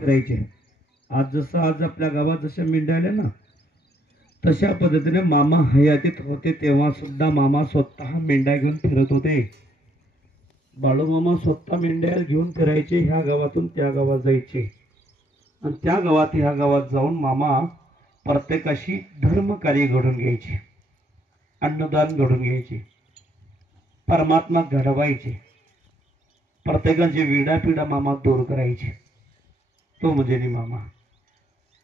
फिरायचे. आज जसं आज आपल्या गावात जशा मेंढ्या आल्या ना, तशा पद्धतीने मामा हयातीत होते तेव्हा सुद्धा मामा स्वतः मेंढ्या घेऊन फिरत होते. बाळूमामा स्वतः मेंढ्या घेऊन फिरायचे, ह्या गावातून त्या गावात जायचे आणि त्या गावात ह्या गावात जाऊन मामा प्रत्येकाशी धर्म कार्य घडून घ्यायचे, अन्नदान घडून घ्यायचे, परमात्मा घडवायचे, प्रत्येकाची विडापिडा मामा दूर करायचे. तो म्हणजे मामा.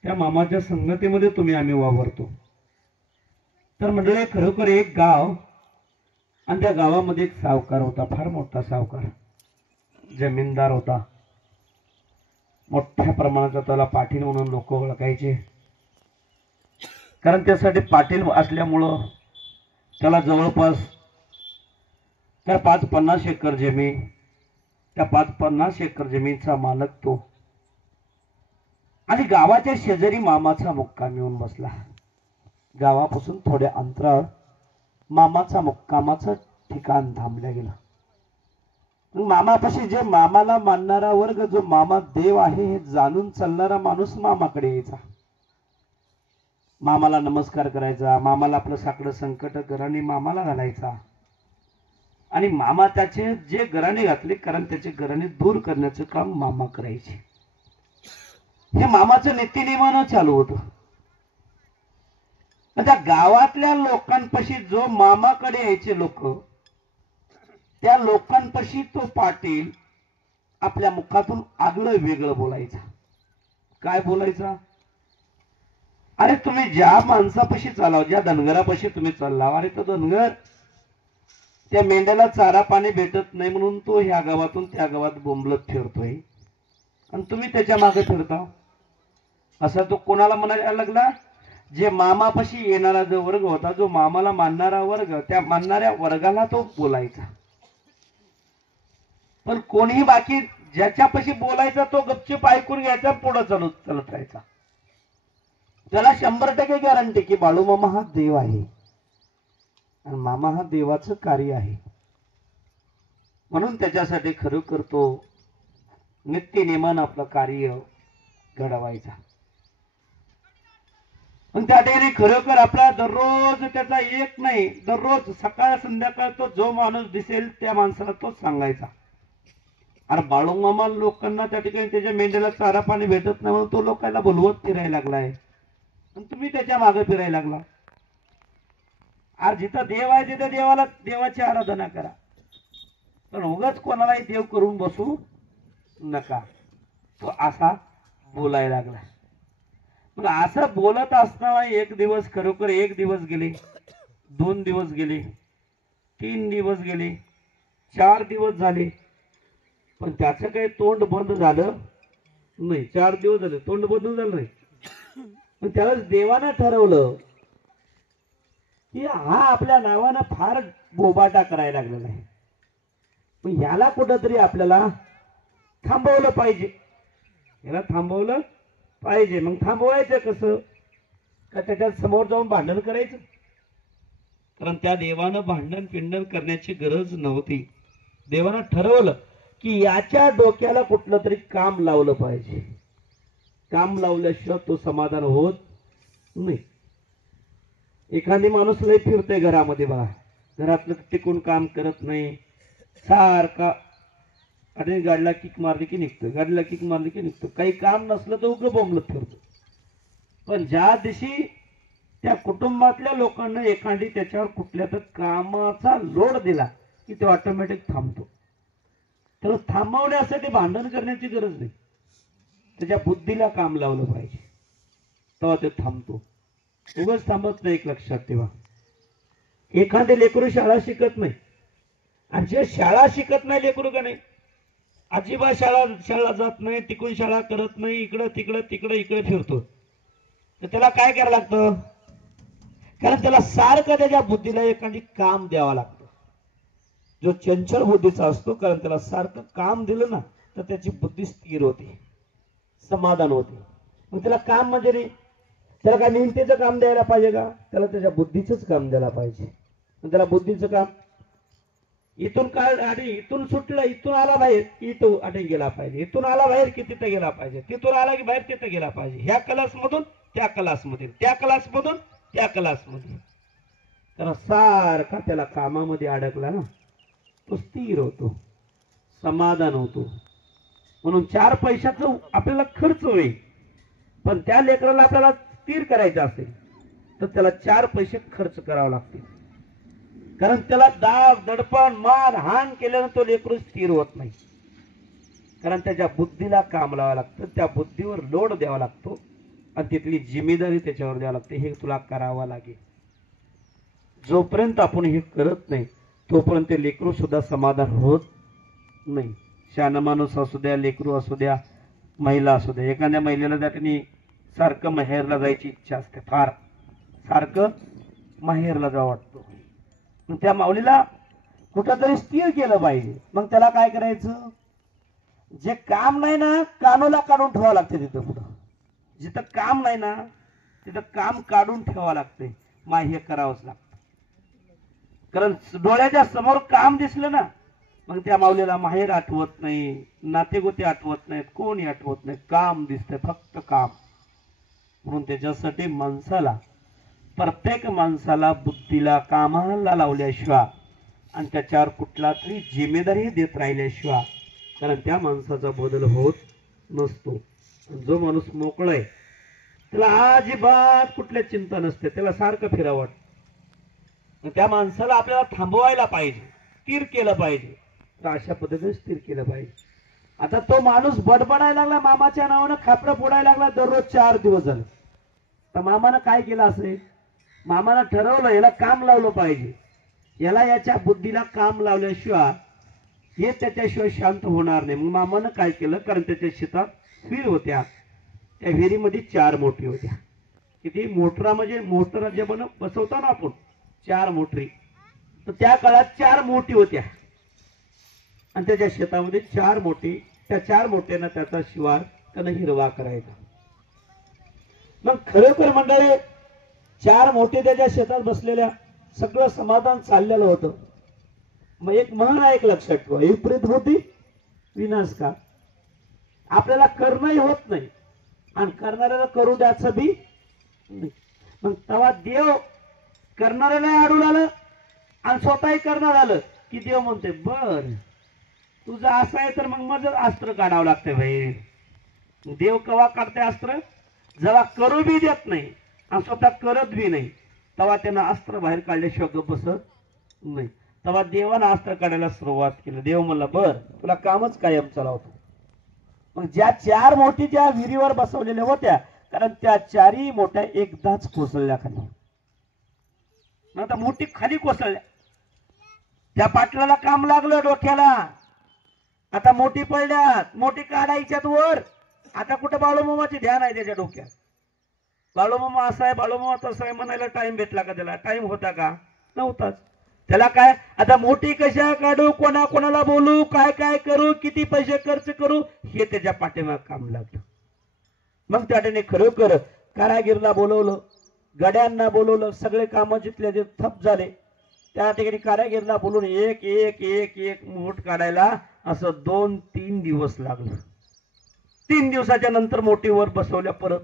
त्या मामाच्या संगतीमध्ये तुम्ही आम्ही वावरतो. तर मंडळी, खरोखर एक गाव आणि त्या गावामध्ये एक सावकार होता, फार मोठा सावकार, जमीनदार होता. मोठ्या प्रमाणाचा त्याला पाटील म्हणून लोक ओळखायचे, कारण त्यासाठी पाटील असल्यामुळं त्याला जवळपास त्या 5-50 एकर जमीन, त्या 5-50 एकर जमीनचा मालक तो. आणि गावाच्या शेजारी मामाचा मुक्काम येऊन बसला. गावापासून थोड्या अंतरावर मामाचा मुक्कामाचं ठिकाण थांबलं गेलं. मामापाशी जे मामाला मानणारा वर्ग, जो मामा देव आहे हे जाणून चालणारा माणूस मामाकडे यायचा, मामाला नमस्कार करायचा, मामाला आपलं साकडं संकट घराने मामाला घालायचा आणि मामा त्याचे जे घराने घातले, कारण त्याचे घराने दूर करण्याचं काम मामा करायचे. हे मामाचं नीतिनियमानं चालू होतं. त्या गावातल्या लोकांपाशी जो मामाकडे यायचे लोक, त्या लोकांपाशी तो पाटील आपल्या मुखातून आगळं वेगळं बोलायचा. काय बोलायचा? अरे तुम्ही ज्या माणसापाशी चालाव, ज्या धनगरापाशी तुम्ही चालला, अरे तो धनगर त्या मेंढ्याला चारा पाणी भेटत नाही म्हणून तो ह्या गावातून त्या गावात बोंबलत फिरतोय आणि तुम्ही त्याच्या मागे फिरता. असा तो कोणाला म्हणायला लागला? जे मामापाशी येणारा जो वर्ग होता, जो मामाला मानणारा वर्ग, त्या मानणाऱ्या वर्गाला तो बोलायचा. पण कोणीही बाकी ज्याच्यापाशी बोलायचा तो गपचूप ऐकून घ्यायचा, पुढे चालत राहायचा. त्याला 100% गॅरंटी की बाळूमामा हा देव आहे आणि मामा हा देवाचं कार्य आहे, म्हणून त्याच्यासाठी खरोखर तो नित्यनेमान आपलं कार्य घडवायचा. पण त्या ठिकाणी खरोखर आपला दररोज त्याचा एक नाही, दररोज सकाळ संध्याकाळ तो जो माणूस दिसेल त्या माणसाला तो सांगायचा. अरे बाळूमामा लोकांना त्या ठिकाणी त्याच्या मेंढ्याला चारा पाणी भेटत नाही म्हणून तो लोकांना बोलवत फिरायला लागलाय आणि तुम्ही त्याच्या मागे फिरायला लागला. आज जिथं देव आहे तिथे देवाला, देवाची आराधना करा, पण उगाच कोणालाही देव करून बसू नका. तो असा बोलायला लागला. मग असं बोलत असताना एक दिवस, खरोखर एक दिवस गेले, 2 दिवस गेले, 3 दिवस गेले, 4 दिवस झाले, पण त्याचं काही तोंड बंद झालं नाही. 4 दिवस झाले, तोंड बंद झालं नाही. पण त्यावेळेस देवानं ठरवलं की हा आपल्या नावानं फार बोबाटा करायला लागलेला आहे, पण ह्याला कुठंतरी आपल्याला थांबवलं पाहिजे, ह्याला थांबवलं पाहिजे. मग थांबवायचं कसं? का त्याच्या समोर जाऊन भांडण करायचं? कारण त्या देवानं भांडण पिंडण करण्याची गरज नव्हती. देवानं ठरवलं की याच्या डोक्याला कुठलं तरी काम लावलं पाहिजे. काम लावल्याशिवाय तो समाधान होत नाही. एखादी माणूस लय फिरते घरामध्ये, बघा, घरातलं टिकून काम करत नाही, सारखा आणि गाडीला किक मारली की निघतो, गाडीला किक मारली की निघतो, काही काम नसलं तर उगं बोंबलत फिरतो. पण ज्या दिवशी त्या कुटुंबातल्या लोकांना एखादी त्याच्यावर कुठल्या तर कामाचा लोड दिला की तो ऑटोमॅटिक थांबतो. त्याला थांबवण्यासाठी भांडण करण्याची गरज नाही, त्याच्या बुद्धीला काम लावलं पाहिजे, तेव्हा ते थांबतो. उगाच थांबत नाही. एक लक्षात ठेवा, एखादे लेकरू शाळा शिकत नाही आणि जे शाळा शिकत नाही लेकरू का नाही, अजिबात शाळा जात नाही, तिकडून शाळा करत नाही, इकडं इकडे फिरतो, तर त्याला काय करायला लागतं? कारण त्याला सारखं त्याच्या बुद्धीला एखादी काम द्यावं लागतं. जो चंचल बुद्धीचा असतो, कारण त्याला सारखं काम दिलं ना तर त्याची बुद्धी स्थिर होते, समाधान होते. मग त्याला काम म्हणजे नाही, त्याला काय मेहनतीचं काम द्यायला पाहिजे का? त्याला त्याच्या बुद्धीचंच काम द्यायला पाहिजे. त्याला बुद्धीचं काम इथून काय आणि इथून सुटलं, इथून आला बाहेर की इथं अटे गेला पाहिजे, इथून आला बाहेर की तिथं गेला पाहिजे, तिथून आला की बाहेर तिथं गेला पाहिजे, ह्या क्लासमधून त्या क्लासमध्ये, त्या क्लासमधून त्या क्लासमध्ये. तर सारखा त्याला कामामध्ये अडकला ना, तो स्थिर होतो, समाधान होतो. म्हणून 4 पैशाचं आपल्याला खर्च होईल, पण त्या लेकराला आपल्याला स्थिर करायचं असेल तर त्याला 4 पैसे खर्च करावे लागतील. कारण त्याला दाब दडपण मान हान केल्यानं तो लेकरू स्थिर होत नाही. कारण त्याच्या बुद्धीला काम लावावं लागतं, त्या बुद्धीवर लोड द्यावा लागतो आणि तिथली जिम्मेदारी त्याच्यावर द्यावी लागते. हे तुला करावं लागेल. जोपर्यंत आपण हे करत नाही तोपर्यंत लेकरू सुद्धा समाधान होत नाही. शहाणा माणूस असू द्या, लेकरू असू द्या, महिला असू द्या, एखाद्या महिलेला त्या ठिकाणी सारखं माहेरला जायची इच्छा असते, फार सारखं माहेरला जावं वाटतो. मग त्या माऊलीला कुठंतरी स्थिर केलं पाहिजे. मग त्याला काय करायचं, जे काम नाही ना कानोला काढून ठेवावं लागते. तिथं पुढं जिथं काम नाही ना तिथं काम काढून ठेवावं लागते. हे करावंच लागतं. कारण डोळ्याच्या समोर काम दिसलं ना मग त्या माऊलीला माहेर आठवत नाही, नातेगोते आठवत नाहीत, कोणी आठवत नाही, काम दिसतंय, फक्त काम. म्हणून त्याच्यासाठी माणसाला, प्रत्येक माणसाला बुद्धीला कामाला लावल्याशिवाय आणि त्याच्यावर कुठला तरी जिम्मेदारी देत राहिल्याशिवाय, कारण त्या माणसाचा बदल होत नसतो. जो माणूस मोकळा आहे त्याला अजिबात कुठल्या चिंता नसते, त्याला सारखं फिरावं वाटतं. त्या माणसाला आपल्याला थांबवायला पाहिजे, स्थिर केलं पाहिजे. तर अशा पद्धतीने स्थिर केलं पाहिजे. आता तो माणूस बडबडायला लागला, मामाच्या नावानं खापरं फोडायला लागला दररोज 4 दिवस झाले. तर मामानं काय केलं असेल, मामानं ठरवलं याला काम लावलं पाहिजे, याला याच्या बुद्धीला काम लावल्याशिवाय हे त्याच्याशिवाय शांत होणार नाही. मग मामानं काय केलं, कारण त्याच्या शेतात विहीर होत्या, त्या विहिरीमध्ये 4 मोटरी होत्या. किती मोटरा म्हणजे मोटर जे बसवतो ना आपण 4 मोटरी, तर त्या काळात 4 मोठी होत्या आणि त्याच्या शेतामध्ये 4 मोठी, त्या 4 मोठ्यांना त्याचा शिवार त्यानं हिरवा करायचा. मग खरोखर मंडळी 4 मोठे त्याच्या शेतात बसलेल्या, सगळं समाधान चाललेलं होतं. मग एक म्हण आहे, एक लक्षात ठेवा, विपरीत बुद्धी विनाशकार. आपल्याला करणंही होत नाही आणि करणाऱ्याला करू द्यायचं बी नाही. मग तेव्हा देव करणाऱ्याला अडून आलं आणि स्वतःही करणार आलं की देव म्हणते, बर तुझं असं आहे तर मग माझं अस्त्र काढावं लागतंय भाई. देव कवा काढते अस्त्र, जेव्हा करू बी देत नाही आणि स्वतः करत बी नाही, तेव्हा त्यानं अस्त्र बाहेर काढल्याशिवाय गप्प बसत नाही. तेव्हा देवानं अस्त्र काढायला सुरुवात केली. देव म्हणला, बर तुला कामच कायम चालवतो. मग ज्या 4 मोठी ज्या विहिरीवर बसवलेल्या होत्या, कारण त्या 4ही मोठ्या एकदाच कोसळल्या खाली. आता मोठी खाली कोसळल्या, त्या पाटलाला काम लागलं डोक्याला. आता मोठी पडल्यात, मोठी काढायच्यात वर. आता कुठं बाळूमामाचे ध्यान आहे त्याच्या डोक्यात. बाळूमामा असा आहे, बाळूमामा तसा आहे म्हणायला टाइम भेटला का त्याला? टाइम होता का? नव्हताच. त्याला काय आता मोठी कशा काढू, कोणाला बोलू, काय काय करू, किती पैसे खर्च करू, हे त्याच्या पाठीमाग काम लागलं. मग त्याने खरोखर कारागीरला बोलवलं, गड्यांना बोलवलं, सगळे काम जिथले जे ठप झाले त्या ठिकाणी कारागीरला बोलून एक एक एक एक मोठ काढायला असं 2-3 दिवस लागले. 3 दिवसाच्या नंतर मोठी वर बसवल्या परत.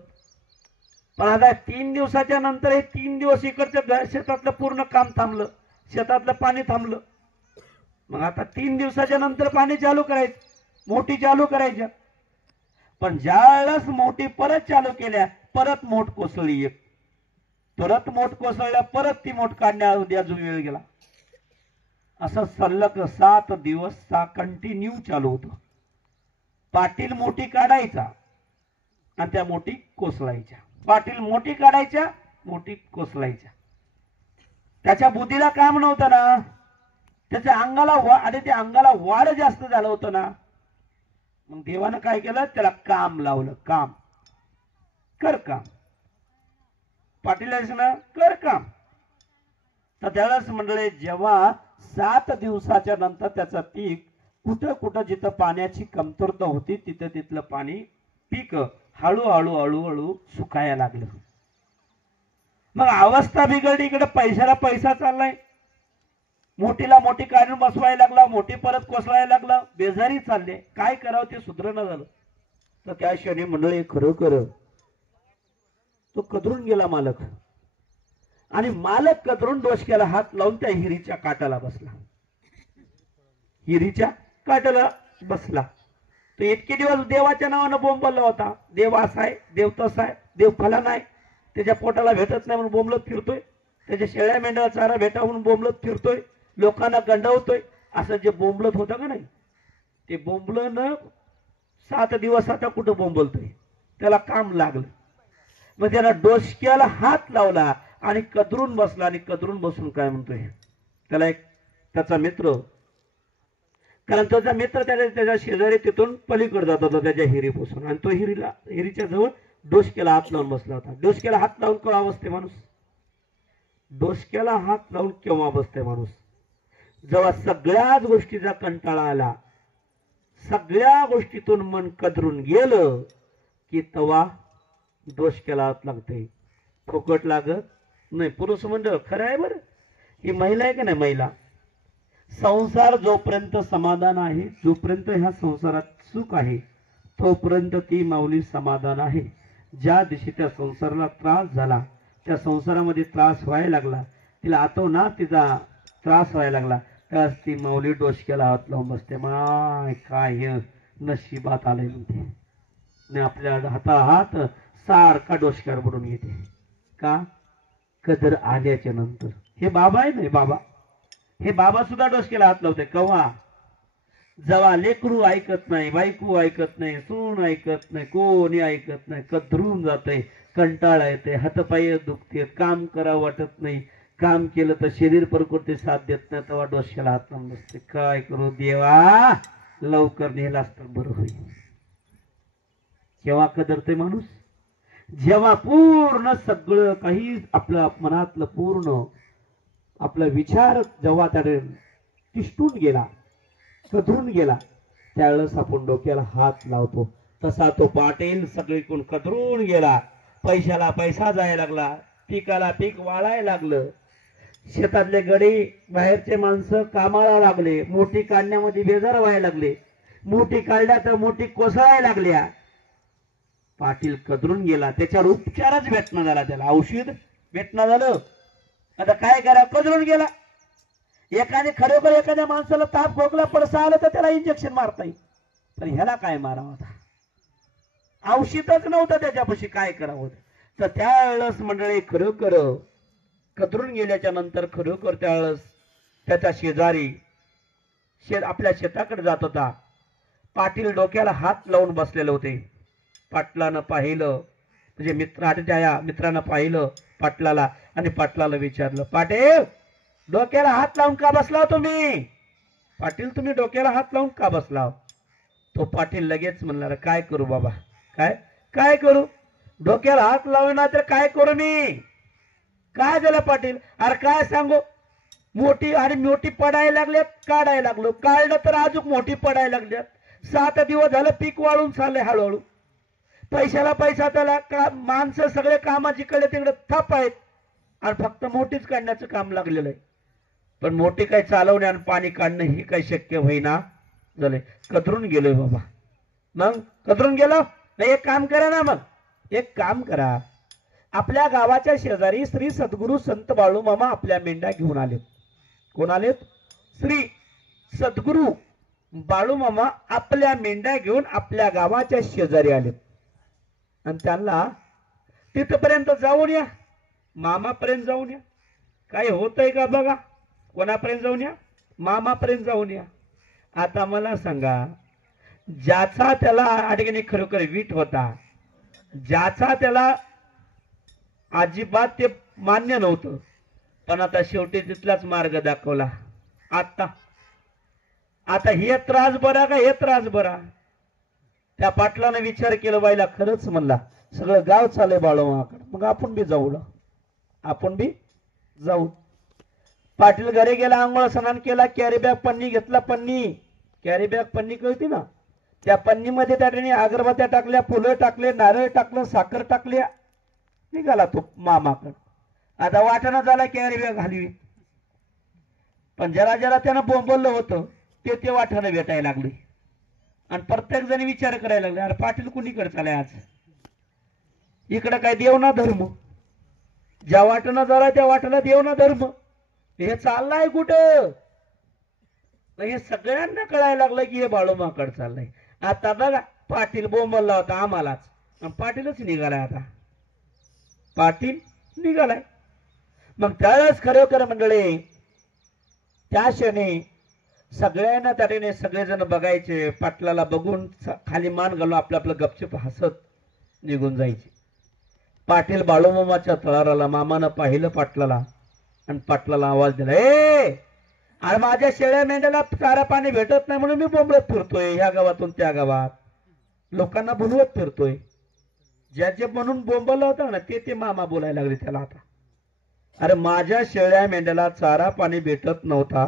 पण आता 3 दिवसाच्या नंतर हे 3 दिवस इकडच्या शेतातलं पूर्ण काम थांबलं, शेतातलं पाणी थांबलं. मग आता 3 दिवसाच्या नंतर पाणी चालू करायचं, मोठी चालू करायच्या. पण ज्यावेळेस मोठी परत चालू केल्या, परत मोठ कोसळली एक. परत मोठ कोसळल्या, परत ती मोठ काढण्यात जो वेळ गेला. असं सलग 7 दिवस कंटिन्यू चालू होतं. पाटील मोठी काढायचा आणि त्या मोठी कोसळायच्या, पाटील मोठी काढायच्या, मोठी कोसळायच्या. त्याच्या बुद्धीला काम नव्हतं ना, त्याच्या अंगाला आणि त्या अंगाला वाढ जास्त झालं होतं ना. मग देवानं काय केलं, त्याला काम लावलं. काम कर, काम पाटील ना कर काम. तर त्यावेळेस मंडळी जेव्हा 7 दिवसाच्या नंतर त्याचं पीक कुठं कुठं जिथं पाण्याची कमतरता होती तिथं तिथलं पाणी पीक हळूहळू हळूहळू सुकायला लागलं. मग अवस्था बिघडली, इकडे पैशाला पैसा चाललाय, मोठीला मोठी काढून बसवायला लागला, मोठी परत कोसळायला लागला, बेजारी चालले, काय करावं ते सुधरणं झालं. तर त्या क्षणी मंडळी खरोखर तो कदरून गेला मालक, आणि मालक कदरून डोसक्याला हात लावून त्या हिरीच्या काटाला बसला. हिरीच्या काटाला बसला. तो इतके दिवस देवाच्या नावानं बोंबला होता. देव असा आहे, देव तसा आहे, देव फलाना आहे, त्याच्या पोटाला भेटत नाही म्हणून बोंबलत फिरतोय, त्याच्या शेळ्या मेंढ्याला चारा भेटा म्हणून बोंबलत फिरतोय, लोकांना गंडवतोय, असं जे बोंबलत होतं का नाही, ते बोंबलं 7 दिवस आता कुठं बोंबलतोय, त्याला काम लागलं. मग त्याला डोसक्याला हात लावला आणि कदरून बसला. आणि कदरून बसून काय म्हणतोय, त्याला एक त्याचा मित्र, कारण त्याचा मित्र त्याच्या शेजारी तिथून पलीकडे जात होता त्याच्या हिरीपासून, आणि तो हिरीच्या जवळ डोसक्याला हात लावून बसला होता. डोसक्याला हात लावून केव्हा बसते माणूस? डोसक्याला हात लावून केव्हा बसते माणूस? जेव्हा सगळ्याच गोष्टीचा कंटाळा आला, सगळ्या गोष्टीतून मन कदरून गेलं की तेव्हा डोसक्याला हात लागते. फुकट लागत नाही. पुरुष मंडळ खरं आहे बरं. ही महिला आहे का नाही, महिला संसार जोपर्यंत समाधान आहे, जोपर्यंत ह्या संसारात सुख आहे, तोपर्यंत ती माऊली समाधान आहे. ज्या दिवशी त्या संसाराला त्रास झाला, त्या संसारामध्ये त्रास व्हायला लागला, तिला आठवना तिचा त्रास व्हायला लागला, त्यास ती माऊली डोसक्याला हात लावून बसते. माय काय हे नशिबात आलंय म्हणते. आणि आपल्या हात सारखा डोसक्यावर बुडून घेते. का? कदर आल्याच्या नंतर. हे बाबा आहे ना, बाबा, हे बाबा सुद्धा डोसक्याला हात लावते केव्हा? जेव्हा लेकरू ऐकत नाही, बायको ऐकत नाही, सून ऐकत नाही, कोणी ऐकत नाही, कदरून जाते, कंटाळा येते, हातपाय दुखते, काम करावं वाटत नाही, काम केलं तर शरीर प्रकृती साथ देत नाही, तेव्हा डोसक्याला हात लावून बसते. काय करू देवा, लवकर नेला असतं बरं होईल. केव्हा कदरते माणूस? जेव्हा पूर्ण सगळं काही आपलं मनातलं पूर्ण आपला विचार जेव्हा त्याने तिष्ठून गेला, कदरून गेला, त्यावेळेस आपण डोक्याला हात लावतो. तसा तो पाटील सगळीकडून कदरून गेला. पैशाला पैसा जायला लागला, पिकाला पीक वाळायला लागलं, शेतातले गडी बाहेरचे माणसं कामाला लागले, मोठी काढण्यामध्ये बेजार व्हायला लागले, मोठी काढल्या तर मोठी कोसळायला लागल्या. पाटील कदरून गेला. त्याच्यावर उपचारच भेटणं झाला, त्याला औषध भेटणं झालं. आता काय करा, कदरून गेला. एखादी खरोखर एखाद्या माणसाला ताप खोकला पडसा आलं तर त्याला इंजेक्शन मारता येईल, पण ह्याला काय मारावं होता? औषधच नव्हतं त्याच्यापाशी, काय करावं? तर त्यावेळेस मंडळी खरोखर कदरून गेल्याच्या नंतर खरोखर त्यावेळेस त्याच्या शेजारी आपल्या शेताकडे जात होता. पाटील डोक्याला हात लावून बसलेले होते. पाटलानं पाहिलं, म्हणजे मित्रानं पाहिलं पाटलाला, आणि पाटलाला विचारलं, पाटील डोक्याला हात लावून का बसला तुम्ही? पाटील तुम्ही डोक्याला हात लावून का बसला? तो पाटील लगेच म्हणणार, काय करू बाबा, काय काय करू? डोक्याला हात लावला तर काय करू मी? काय झालं पाटील? अरे काय सांगू, मोठी आणि मोठी पडायला लागल्यात, काढायला लागलो, काढलं तर अजून मोठी पडायला लागल्यात. 7 दिवस झालं पीक वाळून चाललंय हळूहळू. पैशाला पैसा त्याला का, माणसं सगळे कामाची कडे तिकडे थप आहेत, आणि फक्त मोठीच काढण्याचं काम लागलेलं आहे. पण मोठी काही चालवणे आणि पाणी काढणं ही काही शक्य होईना झालंय. कदरून गेलोय बाबा. मग कदरून गेलो नाही, एक काम करा ना, मग एक काम करा, आपल्या गावाच्या शेजारी श्री सद्गुरू संत बाळूमामा आपल्या मेंढ्या घेऊन आलेत. कोण आलेत? श्री सद्गुरू बाळूमामा आपल्या मेंढ्या घेऊन आपल्या गावाच्या शेजारी आलेत, आणि त्यांना तिथपर्यंत जाऊन या, मामापर्यंत जाऊन या. काय होतंय का बघा. कोणापर्यंत जाऊन या? मामापर्यंत जाऊन या. आता मला सांगा, ज्याचा त्याला अडगणी खरोखर वीट होता, ज्याचा त्याला अजिबात ते मान्य नव्हतं, पण आता शेवटी तिथलाच मार्ग दाखवला. आता हे त्रास बरा का हे त्रास बरा? त्या पाटलाने विचार केला, बाईला खरंच म्हणला, सगळं गाव चालय बाळूमामाकडे, मग आपण बी जाऊ, आपण बी जाऊ. पाटील घरी गेला, आंघोळ स्नान केला, कॅरी बॅग पन्नी घेतला, कॅरी बॅग पन्नी कळती ना, त्या पन्नीमध्ये त्याने अगरबत्त्या टाकल्या, फुलं टाकले, नारळ टाकलं, साखर टाकल्या, निघाला तो मामाकडे. आता वाटणं झाला कॅरी बॅग हलवी. पण ज्याला ज्याला त्यानं बोंबवलं होतं ते वाटानं भेटायला लागले आणि प्रत्येक जण विचार करायला लागले, अरे पाटील कुणीकडे चालाय आज, इकडं काय देव ना धर्म, ज्या वाटणं झाला त्या वाटेला देव ना धर्म, हे चाललाय कुठं. हे सगळ्यांना कळायला लागलं की हे बाळूमाकड चाललंय. आता बघा पाटील बोंबलला होता आम्हालाच, पाटीलच निघालाय, आता पाटील निघालाय. मग त्यावेळेस खरोखर मंडळी त्या क्षणी सगळ्यांना त्याने सगळेजण बघायचे, पाटलाला बघून खाली मान घालून आपलं आपलं गपचूप हसत निघून जायचे. पाटील बाळूमामाच्या तळाराला मामानं पाहिलं पाटलाला आणि पाटलाला आवाज दिला, अरे माझ्या शेळ्या मेंढ्याला चारा पाणी भेटत नाही म्हणून मी बोंबलत फिरतोय ह्या गावातून त्या गावात, लोकांना बोलवत फिरतोय. ज्याचे म्हणून बोंबलं होतं ना ते मामा बोलायला लागले त्याला आता, अरे माझ्या शेळ्या मेंढ्याला चारा पाणी भेटत नव्हता,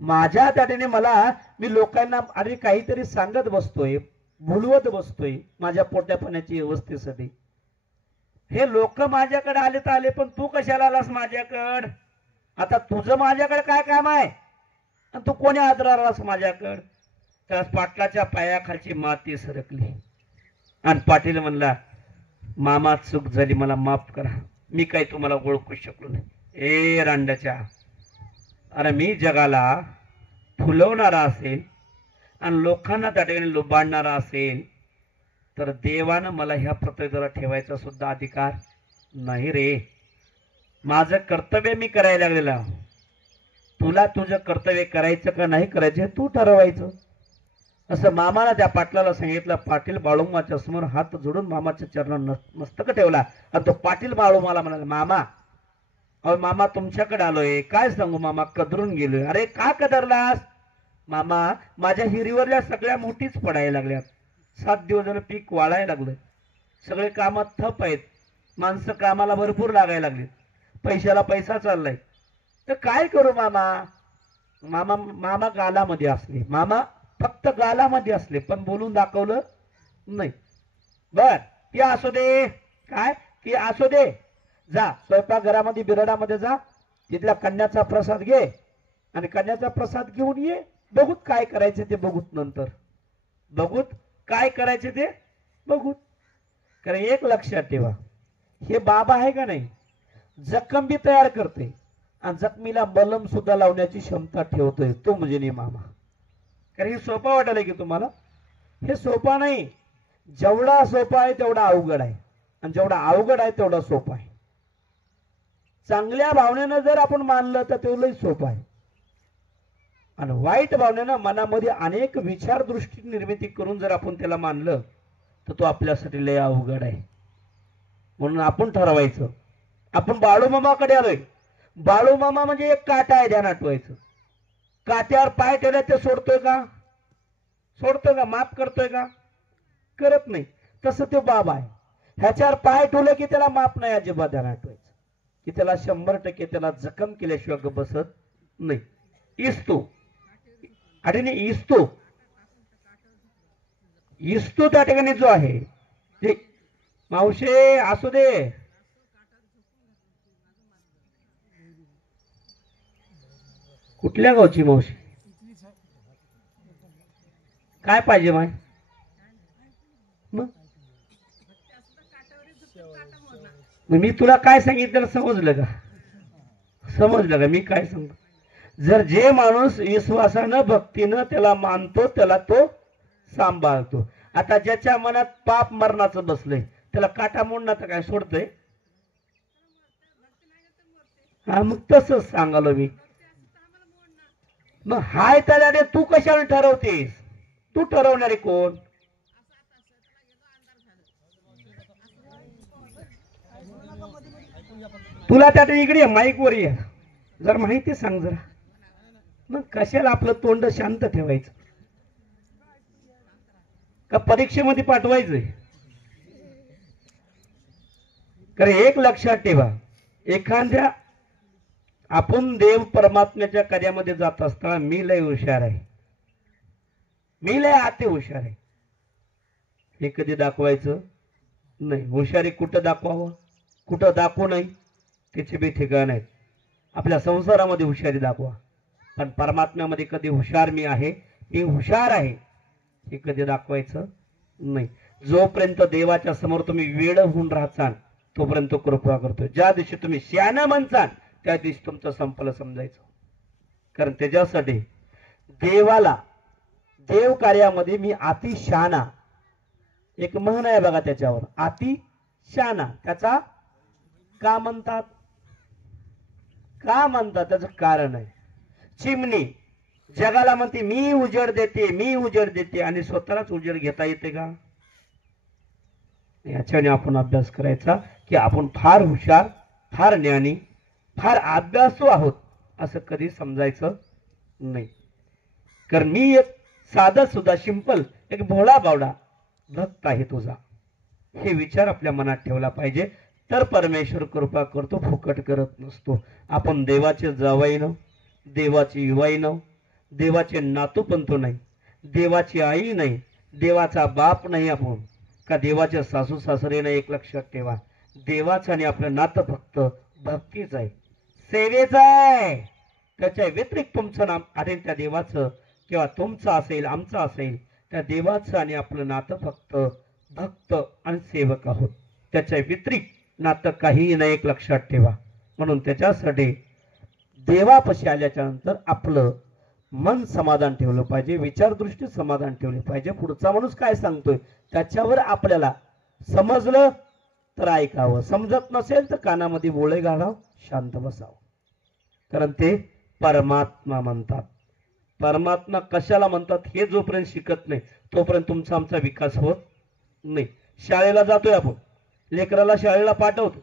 माझ्या त्याने मी लोकांना अरे काहीतरी सांगत बसतोय, बोलवत बसतोय माझ्या पोट्या पाण्याची व्यवस्थेसाठी. हे लोक माझ्याकडे आले तर आले, पण तू कशाला आलास माझ्याकडं, आता तुझं माझ्याकडे काय काम आहे आणि तू कोणी आदरालास माझ्याकडं. त्या पाटलाच्या पायाखालची माती सरकली आणि पाटील म्हणला, मामा चूक झाली, मला माफ करा, मी काही तुम्हाला ओळखू शकलो नाही. ए रांडाच्या, अरे मी जगाला फुलवणारा असेल आणि लोकांना त्या ठिकाणी लुबाडणारा असेल तर देवानं मला ह्या पृथ्वीवर ठेवायचा सुद्धा अधिकार नाही रे. माझं कर्तव्य मी करायला लागलेलं, तुला तुझं कर्तव्य करायचं का नाही करायचं तू ठरवायचं, असं मामाला त्या पाटलाला सांगितलं. पाटील बाळूमाच्या समोर हात जोडून मामाच्या चरणात मस्तक ठेवला आणि तो पाटील बाळूमाला म्हणाला, मामा अहो मामा तुमच्याकडे आलोय, काय सांगू मामा, कदरून गेलोय. अरे का कदरलास मामा, माझ्या हिरीवरल्या सगळ्या मोठीच पडायला लागल्यात, 7 दिवस झालं पीक वाळायला लागलं, सगळे कामात ठप आहेत, माणसं कामाला भरपूर लागायला लागली, पैशाला पैसा चाललाय, तर काय करू मामा. मामा मामा गालामध्ये असले, मामा फक्त गालामध्ये असले पण बोलून दाखवलं नाही. बर ते असू दे, काय की असू दे, जा स्वयंपाकघरामध्ये बिरडामध्ये जा, तिथल्या कन्याचा प्रसाद घे आणि कन्याचा प्रसाद घेऊन ये, बघूत काय करायचे ते बघूत, नंतर बघूत काय करायचे ते बघूत. कारण एक लक्षात ठेवा, हे बाबा आहे का नाही, जखम बी तयार करते आणि जखमीला मलम सुद्धा लावण्याची क्षमता ठेवतोय, तो म्हणजे नाही मामा. कारण हे सोपा वाटायला की तुम्हाला, हे सोपा नाही, जेवढा सोपा आहे तेवढा अवघड आहे आणि जेवढा अवघड आहे तेवढा सोपा आहे. चांगल्या भावनेनं जर आपण मानलं तर तेवढंही सोपं आहे आणि वाईट भावनेनं मनामध्ये अनेक विचार दृष्टी निर्मिती करून जर आपण त्याला मानलं तर तो आपल्यासाठी लय अवघड आहे. म्हणून आपण ठरवायचं. आपण बाळूमामाकडे आलोय, बाळूमामा म्हणजे एक काटा आहे, ध्यानात ठेवायचं. काट्यावर पाय ठेवला ते सोडतोय का, सोडतोय का, माफ करतोय का, करत नाही. तसं ते बाबा आहे, ह्याच्यावर पाय ठेवलं की त्याला माफ नाही अजिबात, ध्यानात ठेवायचं की त्याला 100% त्याला जखम केल्याशिवाय बसत नाही. इसतो आणि इसतो इसतो त्या ठिकाणी जो आहे ते मावशे असू दे, कुठल्या गावची मावशी, काय पाहिजे माय, मग मी तुला काय सांगितलं समजलं का, समजलं का मी काय सांगतो. जर जे माणूस विश्वासानं भक्तीनं त्याला मानतो त्याला तो सांभाळतो. आता ज्याच्या मनात पाप मरणाचं बसलंय त्याला काटा मोडणं तर काय सोडतंय, हा मग तसंच सांगालो मी. मग हाय त्याला तू कशाला ठरवतेस, तू ठरवणारे कोण. तुला त्या इकडे माईक वर ये, जर माहिती सांग जरा, मग कशाला आपलं तोंड शांत ठेवायचं का परीक्षेमध्ये पाठवायचंय. कारण एक लक्षात ठेवा, एखाद्या आपण देव परमात्म्याच्या कार्यामध्ये जात असताना मी लय हुशार आहे, मी लय अति हुशार आहे, हे कधी दाखवायचं नाही. हुशारी कुठं दाखवावं कुठं दाखवू नाही त्याचे बी ठिकाण आहेत. आपल्या संसारामध्ये हुशारी दाखवा, पण परमात्म्यामध्ये कधी हुशार मी आहे, मी हुशार आहे हे कधी दाखवायचं नाही. जोपर्यंत देवाच्या समोर तुम्ही वेळ होऊन राहचाल तोपर्यंत कृपा करतोय. ज्या दिवशी तुम्ही शहाणा म्हणचाल त्या दिवशी तुमचं संपलं समजायचं. कारण त्याच्यासाठी देवाला देव कार्यामध्ये मी अति शहाणा, एक म्हण आहे बघा त्याच्यावर, अति शहाणा. त्याचा का म्हणतात, का म्हणतात त्याचं कारण आहे. चिमणी जगाला म्हणते मी उजेड देते, मी उजेड देते, आणि स्वतःलाच उजेड घेता येते का? याच्याने आपण अभ्यास करायचा की आपण फार हुशार, फार ज्ञानी, फार अभ्यासू आहोत असं कधी समजायचं नाही. कारण मी एक साधा सुद्धा सिंपल एक भोळा बावडा भक्त आहे तुझा, हे विचार आपल्या मनात ठेवला पाहिजे. तर परमेश्वर कृपा करतो, फुकट करत नसतो. आपण देवाचे जावई न, देवाची युवाई न, देवाचे नातू पंतू नाही, देवाची आई नाही, देवाचा बाप नाही आपण, का देवाचे सासू सासरे नाही. एक लक्षात ठेवा, देवाचं आणि आपलं नातं फक्त भक्तीच आहे, सेवेच आहे. त्याच्या व्यतिरिक्त तुमचं नाम आणि त्या देवाचं किंवा तुमचं असेल आमचं असेल, त्या देवाचं आणि आपलं नातं फक्त भक्त आणि सेवक आहोत. त्याच्या व्यतिरिक्त नातं काहीही नाही, एक लक्षात ठेवा. म्हणून त्याच्यासाठी देवापाशी आल्याच्या नंतर आपलं मन समाधान ठेवलं पाहिजे, विचारदृष्टी समाधान ठेवली पाहिजे. पुढचा माणूस काय सांगतोय त्याच्यावर आपल्याला समजलं तर ऐकावं, समजत नसेल तर कानामध्ये बोळे घालावं, शांत बसावं. कारण ते परमात्मा म्हणतात. परमात्मा कशाला म्हणतात हे जोपर्यंत शिकत नाही तोपर्यंत तुमचा आमचा विकास होत नाही. शाळेला जातोय आपण, लेकराला शाळेला पाठवतो,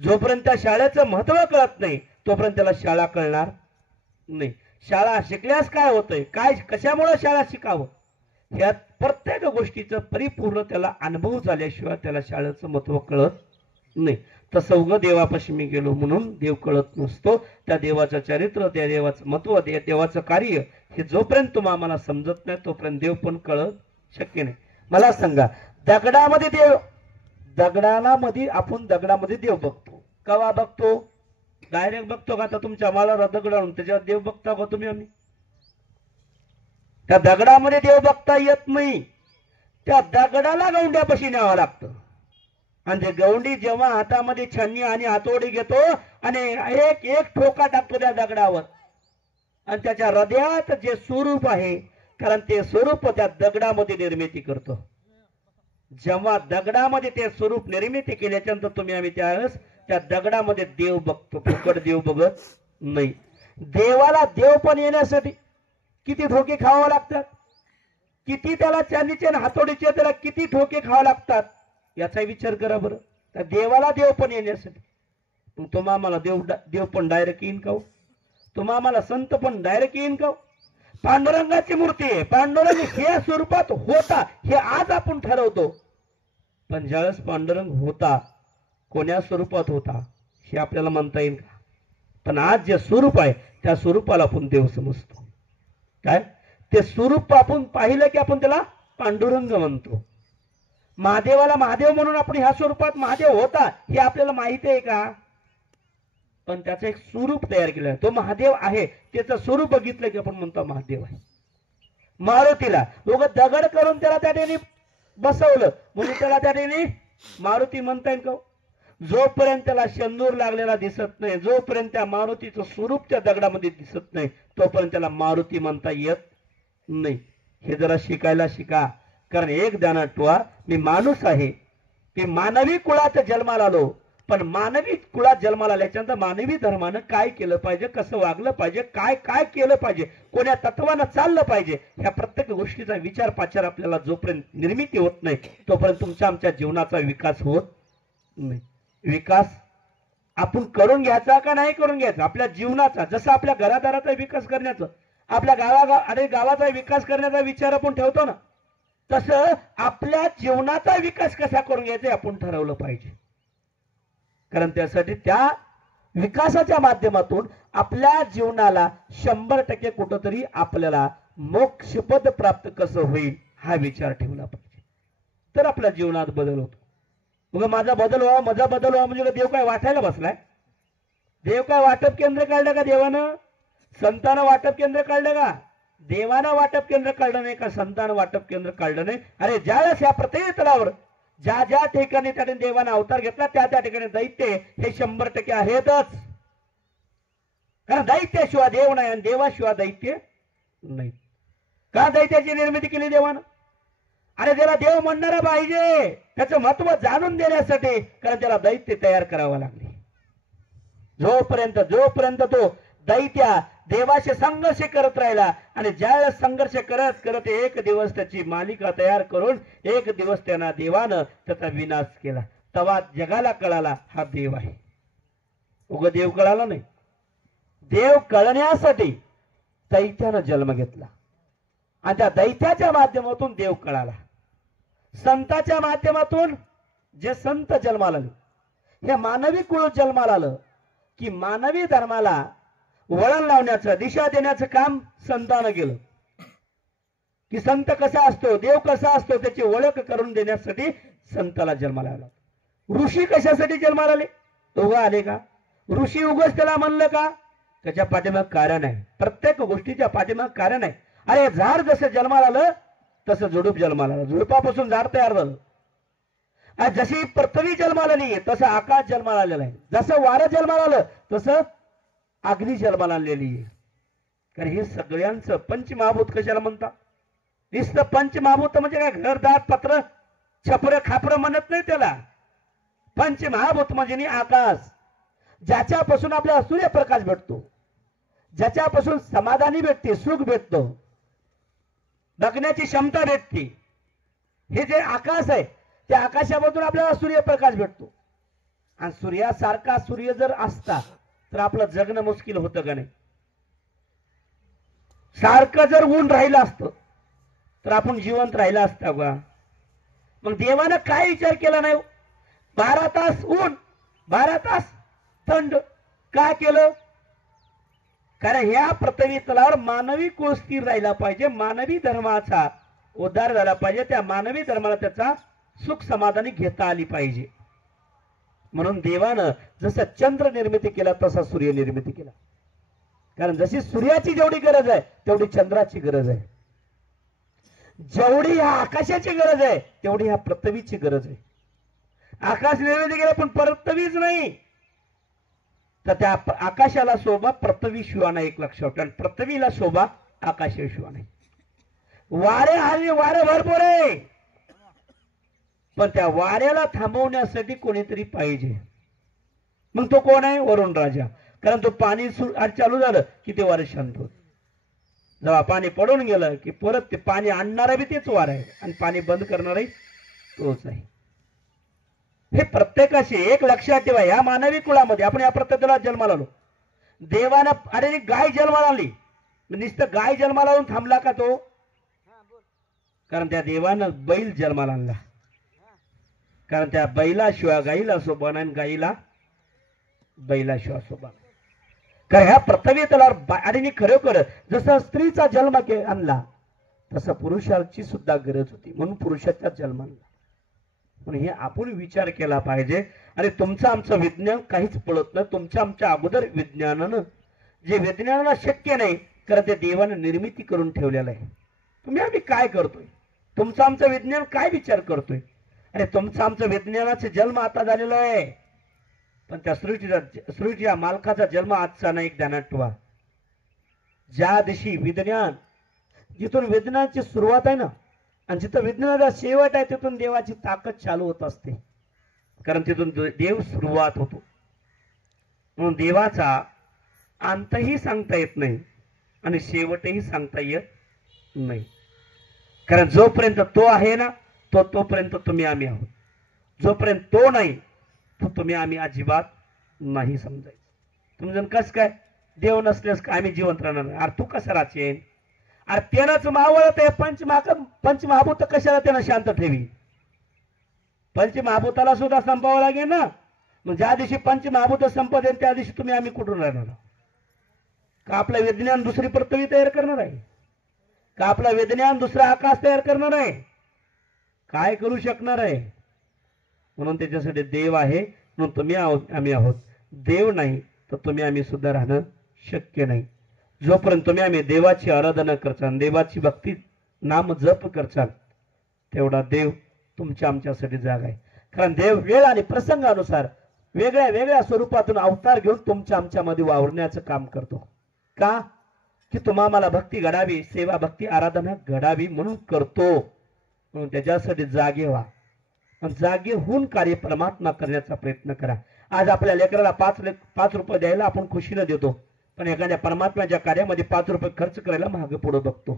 जोपर्यंत त्या शाळेचं महत्व कळत नाही तोपर्यंत त्याला शाळा कळणार नाही. शाळा शिकल्यास काय होतंय, काय कशामुळे शाळा शिकावं, ह्या प्रत्येक गोष्टीचं परिपूर्ण त्याला अनुभव झाल्याशिवाय त्याला शाळेचं महत्व कळत नाही. तसं उग देवापाशी मी गेलो म्हणून देव कळत नसतो. त्या देवाचं चरित्र, त्या देवाचं महत्व, त्या देवाचं कार्य हे जोपर्यंत तुम्हाला आम्हाला समजत नाही तोपर्यंत देव पण कळत शक्य नाही. मला सांगा, दगडामध्ये देव, दगडामध्ये आपण दगडामध्ये देव बघतो, कवा बघतो? डायरेक्ट बघतो का? आता तुमच्या मला दगड आणून त्याच्यावर देव बघता का तुम्ही? आम्ही त्या दगडामध्ये देव बघता येत नाही, त्या दगडाला गौंड्यापाशी न्यावं लागतं. आणि ते गौंडी जेव्हा हातामध्ये छन्नी आणि हातोडी घेतो आणि एक एक ठोका टाकतो त्या दगडावर, आणि त्याच्या हृदयात जे स्वरूप आहे, कारण ते स्वरूप त्या दगडामध्ये निर्मिती करतो. जेव्हा दगडामध्ये ते स्वरूप निर्मिती केल्याच्या नंतर तुम्ही आम्ही त्यावेळेस त्या दगडामध्ये देव बघतो, फुकट देव बघत नाही. देवाला देव पण येण्यासाठी किती ठोके खावा लागतात, किती त्याला चांदीचे हातोडीचे त्याला किती ठोके खावा लागतात याचा विचार करा बरं. त्या देवाला देव पण येण्यासाठी तुम्हा आम्हाला देव पण डायरेक्ट येईन का? तुम्हा आम्हाला संत पण डायरेक्ट येईन का? पांडुरंगाची मूर्ती आहे, पांडुरंग हे स्वरूपात होता हे आज आपण ठरवतो, पण ज्यावेळेस पांडुरंग होता कोण्या स्वरूपात होता हे आपल्याला म्हणता येईल का? पण आज जे स्वरूप आहे त्या स्वरूपाला आपण देव समजतो. काय ते स्वरूप आपण पाहिलं की आपण त्याला पांडुरंग म्हणतो. महादेवाला महादेव म्हणून आपण ह्या स्वरूपात महादेव होता हे आपल्याला माहिती आहे का? पण त्याचं एक स्वरूप तयार केलं, तो महादेव आहे, त्याचं स्वरूप बघितलं की आपण म्हणतो महादेव आहे. मारुतीला लोक दगड करून त्याला त्या ठिकाणी बसवलं म्हणून त्याला त्या ठिकाणी मारुती म्हणता येईल का? जोपर्यंत त्याला शेंदूर लागलेला दिसत नाही, जोपर्यंत त्या मारुतीचं स्वरूप त्या दगडामध्ये दिसत नाही तोपर्यंत त्याला मारुती म्हणता येत नाही. हे जरा शिकायला शिका. कारण एक ध्यानात ठेवा, मी माणूस आहे, मी मानवी कुळात जन्माला आलो, पण मानवी कुळात जन्माला आल्याच्यानंतर मानवी धर्मानं काय केलं पाहिजे, कसं वागलं पाहिजे, काय काय केलं पाहिजे, कोण्या तत्वानं चाललं पाहिजे, ह्या प्रत्येक गोष्टीचा विचार पाचार आपल्याला जोपर्यंत निर्मिती होत नाही तोपर्यंत तुमच्या आमच्या जीवनाचा विकास होत नाही. विकास आपण करून घ्यायचा का नाही करून घ्यायचा आपल्या जीवनाचा, जसं आपल्या घरादाराचा विकास करण्याचा, आपल्या गावाचा विकास करण्याचा विचार आपण ठेवतो ना, तसं आपल्या जीवनाचा विकास कसा करून घ्यायचा आपण ठरवलं पाहिजे. कारण त्यासाठी त्या विकासाच्या माध्यमातून आपल्या जीवनाला 100% कुठंतरी आपल्याला मोक्षपद प्राप्त कसं होईल हा विचार ठेवला पाहिजे, तर आपल्या जीवनात बदल होतो. मग माझा बदल व्हावा म्हणजे देव काय वाटायला बसलाय? देव काय वाटप केंद्र काढलं का देवानं? संतानं वाटप केंद्र काढलं का? देवानं वाटप केंद्र काढलं नाही का? संतानं वाटप केंद्र काढलं नाही. अरे ज्यावेळेस या पृथ्वी तलावर ज्या ज्या ठिकाणी त्या देवानं अवतार घेतला त्या त्या ठिकाणी दैत्य हे 100% आहेतच. कारण दैत्याशिवाय देव नाही आणि देवाशिवाय दैत्य नाही. का दैत्याची निर्मिती केली देवानं? अरे त्याला देव म्हणणारा पाहिजे, त्याचं महत्व जाणून देण्यासाठी. कारण त्याला दैत्य तयार करावं लागले. जोपर्यंत तो दैत्या देवाशी संघर्ष करत राहिला आणि ज्यावेळेस संघर्ष करत करत एक दिवस त्याची मालिका तयार करून एक दिवस त्यांना देवानं त्याचा विनाश केला. तेव्हा जगाला कळाला हा देव आहे. उगा देव कळाला नाही. देव कळण्यासाठी दैत्यानं जन्म घेतला आणि त्या दैत्याच्या माध्यमातून देव कळाला. संताच्या माध्यमातून जे संत जन्माला आले, हे मानवी कुळ जन्माला आलं की मानवी धर्माला वळण लावण्याचं दिशा देण्याचं काम संतानं केलं. की संत कसा असतो, देव कसा असतो त्याची ओळख करून देण्यासाठी संताला जन्माला आला. ऋषी कशासाठी जन्माला आले? उगा आले का? ऋषी उगाच त्याला म्हणलं का? त्याच्या पाठीमाग कारण आहे. प्रत्येक गोष्टीच्या पाठीमाग कारण आहे. अरे झाड जसं जन्माला आलं तसं झुडूप जन्माला आलं, झुडपापासून झाड तयार झालं. जशी पृथ्वी जन्माला नाही तसं आकाश जन्माला आलेलं आहे. जसं वारं जन्माला आलं तसं अग्नी जन्माला आलेली आहे. कारण हे सगळ्यांचं पंचमहाभूत कशाला म्हणतात? नुसतं पंचमहाभूत म्हणजे काय घरदार पत्र छपर खापर म्हणत नाही त्याला. पंचमहाभूत म्हणजे आकाश, ज्याच्यापासून आपल्याला सूर्यप्रकाश भेटतो, ज्याच्यापासून समाधानी भेटते, सुख भेटतो, बघण्याची क्षमता भेटते. हे जे आकाश आहे त्या आकाशामधून आपल्याला सूर्यप्रकाश भेटतो. आणि सूर्यासारखा सूर्य जर असता तर आपलं जगणं मुश्किल होतं का नाही? सारखं जर ऊन राहिलं असतं तर आपण जिवंत राहिला असता का? मग देवानं काय विचार केला नाही? 12 तास ऊन 12 तास थंड का केलं? कारण ह्या पृथ्वी तलावर मानवी कुळ स्थिर राहिला पाहिजे, मानवी धर्माचा उद्धार झाला पाहिजे, त्या मानवी धर्माला त्याचा सुख समाधानी घेता आली पाहिजे. म्हणून देवानं जसं चंद्र निर्मिती केला तसा सूर्य निर्मिती केला. कारण जशी सूर्याची जेवढी गरज आहे तेवढी चंद्राची गरज आहे. जेवढी ह्या आकाशाची गरज आहे तेवढी ह्या पृथ्वीची गरज आहे. आकाश निर्मिती केलं पण पृथ्वीच नाही तर त्या आकाशाला शोभा पृथ्वी शिवाय नाही. एक लक्षात ठेवा, पृथ्वीला शोभा आकाशाशिवाय नाही. वारे हल्ली वारे भरपूर आहे पण त्या वाऱ्याला थांबवण्यासाठी कोणीतरी पाहिजे. मग तो कोण आहे? वरुण राजा. कारण तो पाणी चालू झालं की ते वारे शांत होत. जेव्हा पाणी पडून गेलं की परत ते पाणी आणणारा बी तेच वार आहे आणि पाणी बंद करणारही तोच आहे. हे प्रत्येकाशी एक लक्षात ठेवा. या मानवी कुळामध्ये आपण या प्रत्येकाला जन्माला आलो. देवानं अरे गाय जन्माला आली, नुसतं गाय जन्माला आऊन थांबला का तो? कारण त्या देवानं बैल जन्माला आणला. कारण त्या बैलाशिवाय गाईला शोभा नाही, गाईला बैलाशिवाय शोभा. कारण ह्या पृथ्वी तलावर आणि खरोखर जसं स्त्रीचा जन्म आणला तसं पुरुषाची सुद्धा गरज होती, म्हणून पुरुषाचा जन्म आणला. म्हणून हे आपण विचार केला पाहिजे. आणि तुमचं आमचं विज्ञान काहीच पळत नाही. तुमच्या आमच्या अगोदर विज्ञानानं जे विज्ञानाला शक्य नाही कारण ते देवानं निर्मिती करून ठेवलेलं आहे. तुम्ही आम्ही काय करतोय? तुमचं आमचं विज्ञान काय विचार करतोय? अरे तुमचं आमचं विज्ञानाचा जन्म आता झालेला आहे पण त्या सृष्टीच्या मालकाचा जन्म आजचा नाही. एक ध्यानात ठेवा. ज्या दिवशी विज्ञान, जिथून विज्ञानाची सुरुवात आहे ना आणि जिथं विज्ञानाचा शेवट आहे तिथून देवाची ताकद चालू होत असते. कारण तिथून देव सुरुवात होतो. म्हणून देवाचा अंतही सांगता येत नाही आणि शेवटही सांगता येत नाही. कारण जोपर्यंत तो आहे ना तोपर्यंत तुम्ही आम्ही आहोत. जोपर्यंत तो नाही तो तुम्ही आम्ही अजिबात नाही समजायचं. तुम्ही कस काय देव नसल्यास काय आम्ही जिवंत राहणार नाही? अरे तू कसा राहशील? अरे त्यानंच मावळत आहे. पंचमहाभूत कशाला त्यानं शांत ठेवी? पंचमहाभूताला सुद्धा संपावं लागेल ना. मग ज्या दिवशी पंचमहाभूत संपदेल त्या दिवशी तुम्ही आम्ही कुठून राहणार? का आपलं विज्ञान दुसरी पृथ्वी तयार करणार आहे? का आपलं विज्ञान दुसरा आकाश तयार करणार आहे? काय करू शकणार आहे? म्हणून त्याच्यासाठी देव आहे. म्हणून तुम्ही आहोत आम्ही आहोत. देव नाही तर तुम्ही आम्ही सुद्धा राहणं शक्य नाही. जोपर्यंत तुम्ही आम्ही देवाची आराधना करचाल, देवाची भक्ती नाम जप करचाल, तेवढा देव तुमच्या आमच्यासाठी जागा आहे. कारण देव वेळ आणि प्रसंगानुसार वेगळ्या वेगळ्या स्वरूपातून अवतार घेऊन तुमच्या आमच्यामध्ये वावरण्याचं काम करतो. का? की तुम्हाला भक्ती घडावी, सेवा भक्ती आराधना घडावी म्हणून करतो. म्हणून त्याच्यासाठी जागे व्हा. जागे होऊन कार्य परमात्मा करण्याचा प्रयत्न करा. आज आपल्या लेकराला 5 रुपये द्यायला आपण खुशीनं देतो, पण एखाद्या परमात्म्याच्या कार्यामध्ये 5 रुपये खर्च करायला मागे पुढे बघतो.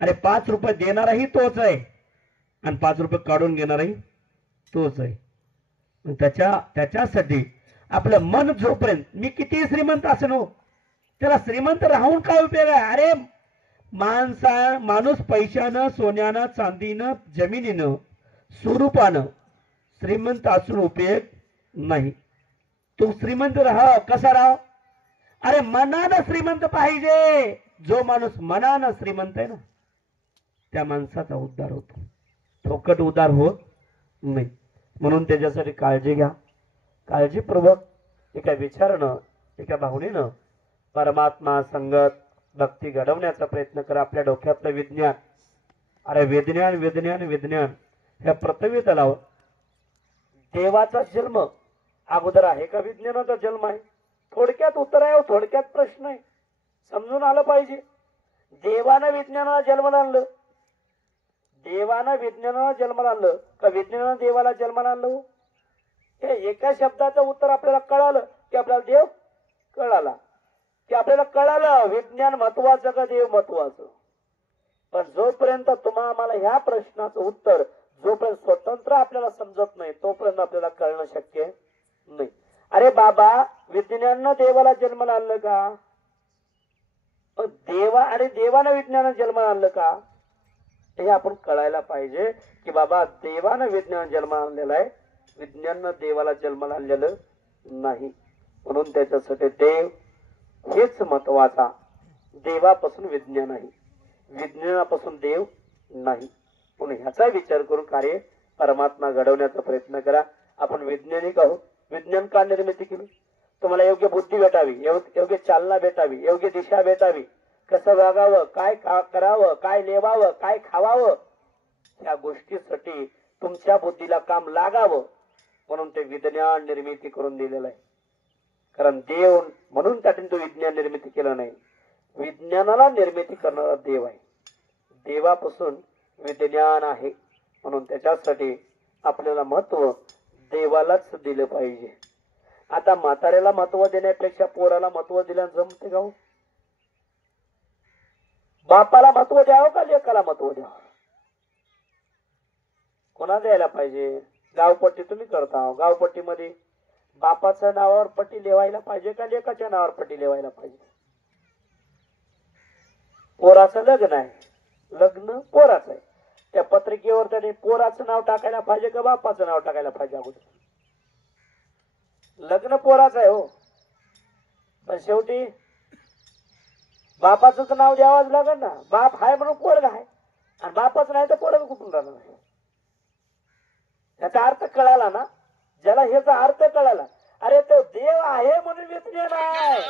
अरे 5 रुपये देणाराही तोच आहे आणि 5 रुपये काढून घेणाराही तोच आहे. त्याच्यासाठी आपलं मन जोपर्यंत मी किती श्रीमंत असनो, त्याला श्रीमंत राहून काय उपयोग आहे? अरे माणूस पैशानं, सोन्यानं, चांदीनं, जमिनीनं, स्वरूपानं श्रीमंत असून उपयोग नाही. तो श्रीमंत राहा, कसा राहा? अरे मनानं श्रीमंत पाहिजे. जो माणूस मनानं श्रीमंत आहे ना, त्या माणसाचा उद्धार होतो, ठोकट उद्धार होत नाही. म्हणून त्याच्यासाठी काळजी घ्या. काळजीपूर्वक एका विचारानं, एका भावनेनं परमात्मा संगत भक्ती घडवण्याचा प्रयत्न करा. आपल्या डोक्यातलं विज्ञान, अरे विज्ञान विज्ञान विज्ञान ह्या पृथ्वी तलावर देवाचा जन्म अगोदर आहे का विज्ञानाचा जन्म आहे? थोडक्यात उत्तर आहे, थोडक्यात प्रश्न आहे, समजून आलं पाहिजे. देवानं विज्ञानाला जन्माला आणलं, देवानं विज्ञानाला जन्माला आणलं का विज्ञानानं देवाला जन्माला आणलं? हे एका शब्दाचं उत्तर आपल्याला कळालं की आपल्याला देव कळाला, की आपल्याला कळालं विज्ञान महत्वाचं का देव महत्वाचं. पण जोपर्यंत आम्हाला ह्या प्रश्नाचं उत्तर जोपर्यंत स्वतंत्र आपल्याला समजत नाही, तोपर्यंत आपल्याला कळणं शक्य नाही. अरे बाबा, विज्ञानानं देवाला जन्माला आणलं का? देवानं विज्ञानानं जन्माला आणलं का? हे आपण कळायला पाहिजे की बाबा देवानं विज्ञान जन्माला आणलेला आहे, विज्ञानानं देवाला जन्माला आणलेलं नाही. म्हणून त्याच्यासाठी देव हेच महत्वाचा. देवापासून विज्ञान आहे, विज्ञानापासून देव नाही. म्हणून ह्याचा विचार करून कार्य परमात्मा घडवण्याचा प्रयत्न करा. आपण वैज्ञानिक आहोत. विज्ञान का निर्मिती केली? तुम्हाला योग्य बुद्धी भेटावी, योग्य चालना भेटावी, योग्य दिशा भेटावी, कसं वागावं, काय करावं, काय लेवावं, काय खावावं, या गोष्टीसाठी तुमच्या बुद्धीला काम लागावं म्हणून ते विज्ञान निर्मिती करून दिलेलं आहे. कारण देव म्हणून त्यातून तो विज्ञान निर्मिती केलं नाही, विज्ञानाला निर्मिती करणारा देव आहे. देवापासून विज्ञान आहे. म्हणून त्याच्यासाठी आपल्याला महत्व देवालाच दिलं पाहिजे. आता म्हाताऱ्याला महत्व देण्यापेक्षा पोराला महत्व दिल्यानं जमते का? बापाला महत्व द्यावं का लेकाला महत्व द्यावं? कोणा द्यायला पाहिजे? गावपट्टी तुम्ही करता, गावपट्टीमध्ये बापाच्या नावावर पट्टी लिहायला पाहिजे का लेकाच्या नावावर पट्टी लिहायला पाहिजे? पोराचं लग्न आहे, लग्न पोराचं आहे, त्या पत्रिकेवर त्याने पोराचं नाव टाकायला पाहिजे का बापाचं नाव टाकायला पाहिजे? अगोदर लग्न पोराचं आहे हो, पण शेवटी बापाचं नाव द्यावंच लागेल ना. बाप आहे म्हणून पोरगा आहे, आणि बापाच नाही तर पोरगा कुठून राहणार आहे? याचा अर्थ कळाला ना? ज्याला ह्याचा अर्थ कळाला, अरे तो देव आहे म्हणून विज्ञान आहे,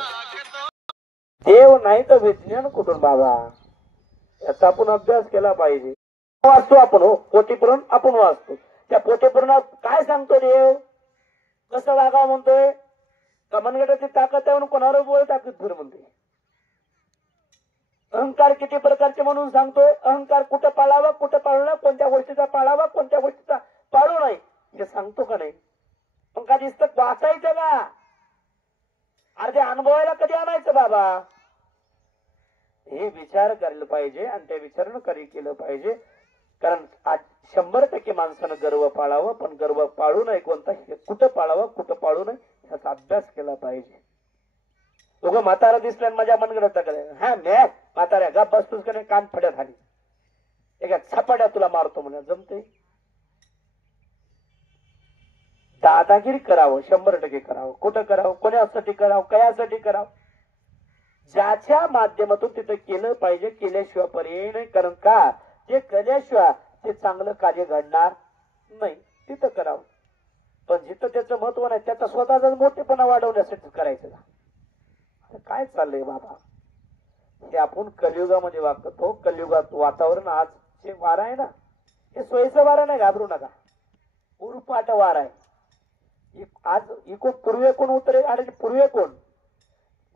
देव नाही तर विज्ञान कुठून बाबा? याचा आपण अभ्यास केला पाहिजे. वाचतो आपण हो, पोथीपुराण आपण वाचतो. त्या पोथीपुराणात काय सांगतो देव? कसं वागावं म्हणतोय? का मनगटाची ताकद आहे म्हणून कोणावर बोल ताकद फिर म्हणतोय? अहंकार किती प्रकारचे म्हणून सांगतोय? अहंकार कुठं पाळावा, कुठं पाळू नये, कोणत्या गोष्टीचा पाळावा, कोणत्या गोष्टीचा पाळू नये, हे सांगतो का नाही? पण का दिसतं वाचायचं का? अरे अनुभवायला कधी आणायचं बाबा? हे विचार करायला पाहिजे आणि त्या विचारानं कार्य केलं पाहिजे. कारण आज 100% माणसानं गर्व पाळावं, पण गर्व पाळू नये. कोणता कुठं पाळावं, कुठं पाळू नये, ह्याचा अभ्यास केला पाहिजे. उगा म्हातारा दिसला माझ्या मनगडाचा करे, हा मॅ म्हाताऱ्या गा बसतोस का नाही, कान फड्यात आली एका छापाड्या तुला मारतो म्हणे, जमते? दादागिरी करावं, 100% करावं. कुठं करावं, कोणासाठी करावं, कयासाठी करावं, ज्याच्या माध्यमातून तिथं केलं पाहिजे. केल्याशिवाय पर्याय नाही. कारण का? ते केल्याशिवाय ते चांगलं कार्य घडणार नाही. तिथं करावं. पण जिथं त्याचं महत्व नाही, त्याचा स्वतःचा मोठेपणा वाढवण्यासाठी करायचं. काय चाललंय बाबा? हे आपण कलियुगामध्ये वागतो. तो कलियुगात वातावरण आज जे वारा आहे ना, हे सोयीचं वारा नाही, घाबरू नका. उरपाट वारा आहे. आज इकडून पूर्वेकडून उत्तरे आणि पूर्वेकडून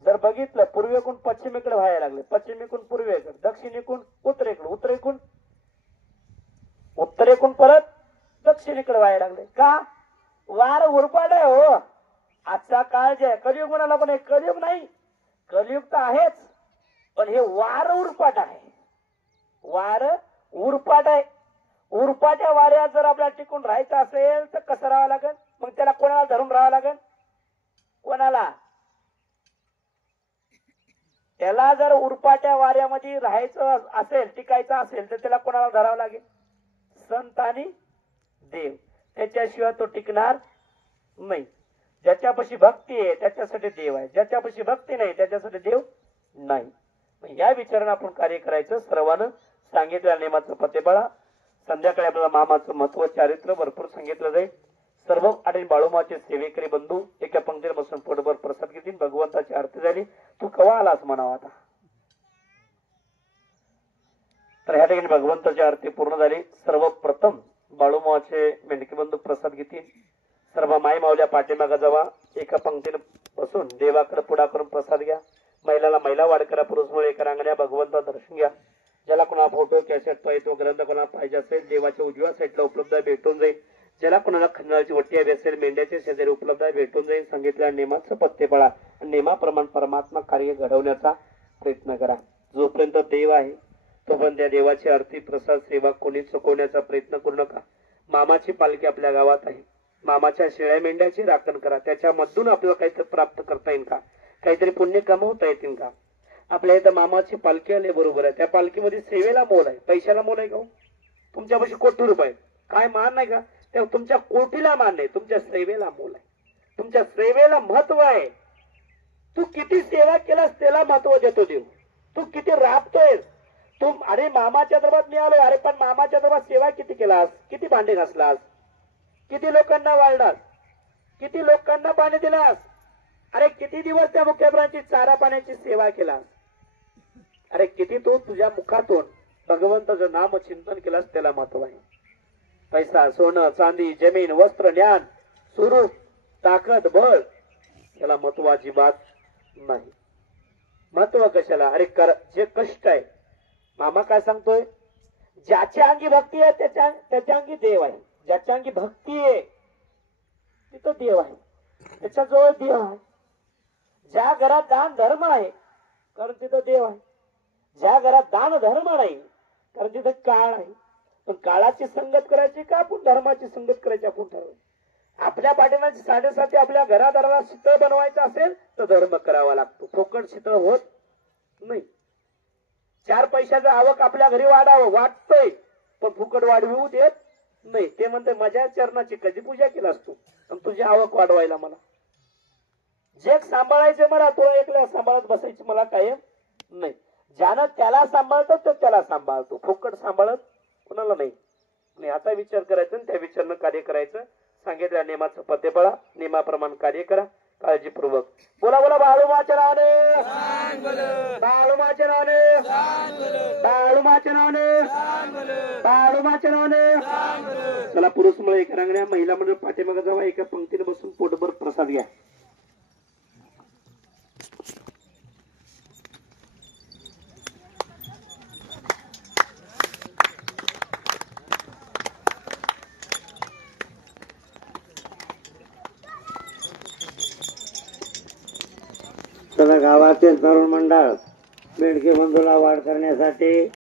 जर बघितलं, पूर्वेकडून पश्चिमेकडे व्हायला लागले, पश्चिमेकडून पूर्वेकडे, दक्षिणेकडून उत्तरेकडे, उत्तरेकडून परत दक्षिणेकडे व्हायला लागले. का? वार उरपाट आहे हो. आजचा काळ जे आहे, कलियुग म्हणाला पण हे कलियुग नाही, कलियुग तर आहेच, पण हे वार उरपाट आहे. वार उरपाट आहे. उरपाच्या वाऱ्यात जर आपल्याला टिकून राहायचं असेल तर कसं राहावं लागेल? मग त्याला कोणाला धरून राहावं लागेल? कोणाला? त्याला जर उरपाट्या वाऱ्यामध्ये राहायचं असेल, टिकायचं असेल, तर त्याला कोणाला धरावं लागेल? संत आणि देव. त्याच्याशिवाय तो टिकणार नाही. ज्याच्यापाशी भक्ती आहे त्याच्यासाठी देव आहे, ज्याच्यापाशी भक्ती नाही त्याच्यासाठी देव नाही. या विचाराने आपण कार्य करायचं. सर्वांना सांगितलेल्या नियमाचं पत्तेपळा. संध्याकाळी आपल्याला मामाचं महत्व, चारित्र्य भरपूर सांगितलं जाईल. सर्व आणि बाळूमाचे सेवेकरी बंधू एका पंक्तीवर बसून पोटभर प्रसाद घेतील. भगवंताची आरती झाली. तू कवा आलास म्हणावा आता. तर ह्या ठिकाणी भगवंताची आरती पूर्ण झाली. सर्वप्रथम बाळूमाचे मेंढके बंधू प्रसाद घेतील. सर्व माई माऊल्या पाठीमागा जावा, एका पंक्तीने बसून देवाकडे पुढा करून प्रसाद घ्या. महिलाला महिला वाढ करा, पुरुष मुळे एका रांगण्या भगवंता दर्शन घ्या. ज्याला कोणाला फोटो, कॅसेट पाहिजे, ग्रंथ कोणाला पाहिजे असेल, देवाच्या उजव्या साईडला उपलब्ध आहे, भेटून जाईल. ज्याला कोणाला खंडाळाची वट्टी हवी असेल, मेंढ्याचे शेजारी उपलब्ध आहे, भेटून जाईल. सांगितल्या नियमाचं पत्तेपळा. नियमाप्रमाणे परमात्मा कार्य घडवण्याचा प्रयत्न करा. जोपर्यंत देव आहे तोपर्यंत त्या देवाची आरती, प्रसाद, सेवा कोणी चुकवण्याचा प्रयत्न करू नका. मामाची पालखी आपल्या गावात आहे. मामाच्या शेळ्या मेंढ्याची राखण करा. त्याच्यामधून आपल्याला काहीतरी प्राप्त करता येईल का? काहीतरी पुण्य कमवता येतील का? आपल्या इथं मामाची पालखी आली, बरोबर आहे. त्या पालखीमध्ये सेवेला मोल आहे, पैशाला मोल आहे का? तुमच्यापाशी कोटी रुपये, काय मान नाही का? तेव्हा तुमच्या कोटीला मान नाही, तुमच्या सेवेला मोल आहे. तुमच्या सेवेला महत्व आहे. तू किती सेवा केलास त्याला महत्व देतो देव. तू किती राबतोय. तू अरे मामाच्या दरबारात मी आलो, अरे पण मामाच्या दरबारात सेवा किती केलास? किती भांडे घासलास? किती लोकांना वाढलास? किती लोकांना पाणी दिलास? अरे किती दिवस त्या मुख्यमंत्र्यांची चारा पाण्याची सेवा केलास? अरे किती तू तुझ्या मुखातून भगवंताचं नाम चिंतन केलास, त्याला महत्व आहे. पैसा, सोनं, चांदी, जमीन, वस्त्र, ज्ञान, स्वरूप, ताकद, बळ, याला महत्व अजिबात नाही. महत्व कशाला? अरे जे कष्ट आहे. मामा काय सांगतोय? ज्याच्या अंगी भक्ती आहे त्याच्या अंगी देव आहे. ज्याच्या अंगी भक्ती आहे तिथं देव आहे, त्याच्याजवळ देव आहे. ज्या घरात दान धर्म आहे कारण तिथं देव आहे. ज्या घरात दान धर्म नाही कारण तिथं काळ आहे. पण काळाची संगत करायची का आपण धर्माची संगत करायची आपण ठरवू. आपल्या पाठीमागची 7.5 आपल्या घरादाराला शीतळ बनवायचं असेल तर धर्म करावा लागतो. फुकट शीतळ होत नाही. 4 पैशाचं आवक आपल्या घरी वाढावं वाटतोय, पण फुकट वाढवू देत नाही. ते म्हणते माझ्या चरणाची कधी पूजा केलास तू, आणि तुझी आवक वाढवायला मला जे सांभाळायचे मला, तो एकला सांभाळत बसायची मला कायम नाही. ज्यानं त्याला सांभाळतो तो त्याला सांभाळतो, फुकट सांभाळत कोणाला नाही. आणि आता विचार करायचा आणि त्या विचारनं कार्य करायचं. सांगितल्या नियमाचं पत्तेपळा. नियमाप्रमाणे कार्य करा काळजीपूर्वक. बोला बोला बाळूमाच्या नावाने, बाळूमाच्या नावाने, बाळूमाच्या नावाने, बाळूमाच्या नावाने. चला पुरुष मुळे एका रांगण्या, महिला मंडळ पाठीमागे जावा, एका पंक्तीने बसून पोटभर प्रसाद घ्या. गावातील तरुण मंडळ मेंढके बंधूला वाढ करण्यासाठी